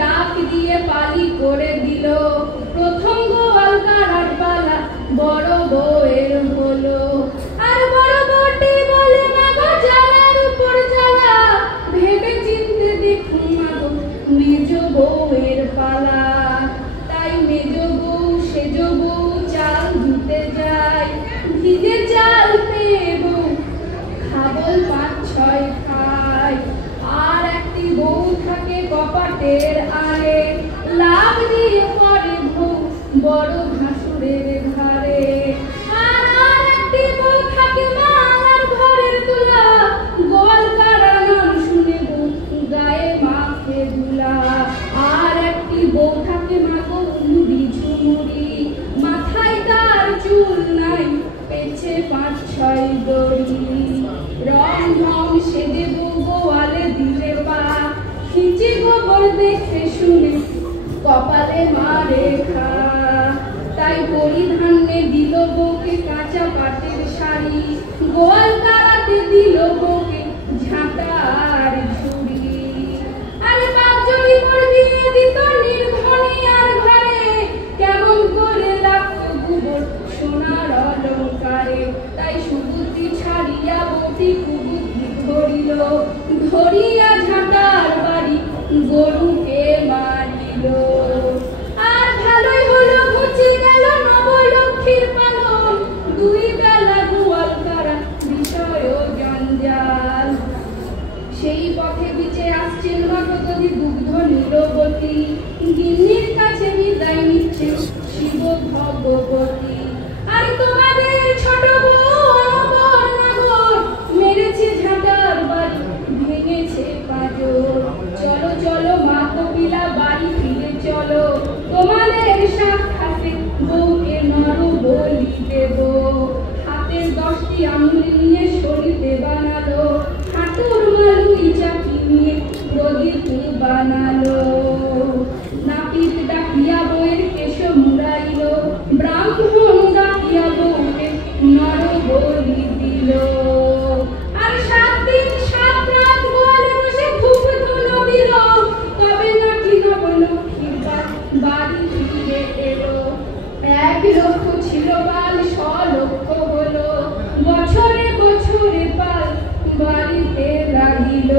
ডাক দিয়ে পালি করে দিল। প্রথম গোয়াল কারাটবালা বড় বউয়ের হলো। আর বড় বউটি বলে মাগো জ্বালার উপর জ্বালা, ভেবে চিনতে দেখুন মাগো মেজ বউয়ের পালা। তাই মেজ বউ সেজ বউ চাল ধুতে যায়, ভিজে চাল পেয়ে বউ খাবল ৫-৬ খায়। আর একটি বউ থাকে কপাটের আড়ে, লাভ দিয়ে পরে বউ বড় ভাসুরের ধারে। আর একটি বউ থাকে মালার ঘরের তুলা, গোয়াল কারা নাম শুনে বউ গায়ে মাখে ধুলা। আর একটি বউ থাকে মাগো মুড়ি ঝুমুরি, মাথায় তার চুল নাই, পেছে ৫-৬ দড়ি। রং ঢং সেজে বউ গোয়ালে দিলে পা, খিচি গোবর দেখে শুনে কপালে মারে খা। তাই পরিধানে দিল বউকে কাঁচা পাটের শাড়ি, গোয়াল কারাতে দিল বউকে ঝাঁটা আর ঝুড়ি। আরে বাপ যদি মোর বিয়ে দিত নির্ধনী আর ঘরে, কেমন করে লাগতো গোবর সোনার অলঙ্কারে। তাই সুবুদ্ধি ছাড়িয়া বউটি কুবুদ্ধি ধরিল, ধরিয়া ঝাঁটার বাড়ি গরুকে মারিল। আর ভালোই হলো ঘুচে গেল নবলক্ষ্মীর পালন, ২ বেলা গোয়াল কারা বিষয় জঞ্জাল। সেই পথে বিচে আসছেন নটদধি দুগ্ধ নীলবতী, গিন্নির কাছে বিদায় নিচ্ছেন শিব ভগবতী। আর তোমাদের ছোট বউ অনবর নাগর, মেরেছে ঝাঁটার বাড়ি ভেঙেছে পাঁজর। চলো চলো মা কপিলা বাড়ি ফিরে চলো, তোমাদের সাক্ষাতে বউকে নর বলি দেব। হাতের 10টি আঙুল নিয়ে শরীরে বানালো, হাঁটুর মালুই চাকি নিয়ে প্রদীপ বানালো। নাপিত ডাকিয়া বউয়ের কেশ মুড়াইল, ব্রাহ্মণ ডাকিয়া বউকে নর বলি দিল। আর ৭ দিন ৭ রাত গোয়ালে বসে ধূপ ধুনো দিল, তবে নাকি নবলক্ষ্মীর বাড়ি ফিরে এলো। ১ লক্ষ ছিল বাল ১০০ লক্ষ হলো, বছরে বছরে পাল বাড়িতে লাগিল।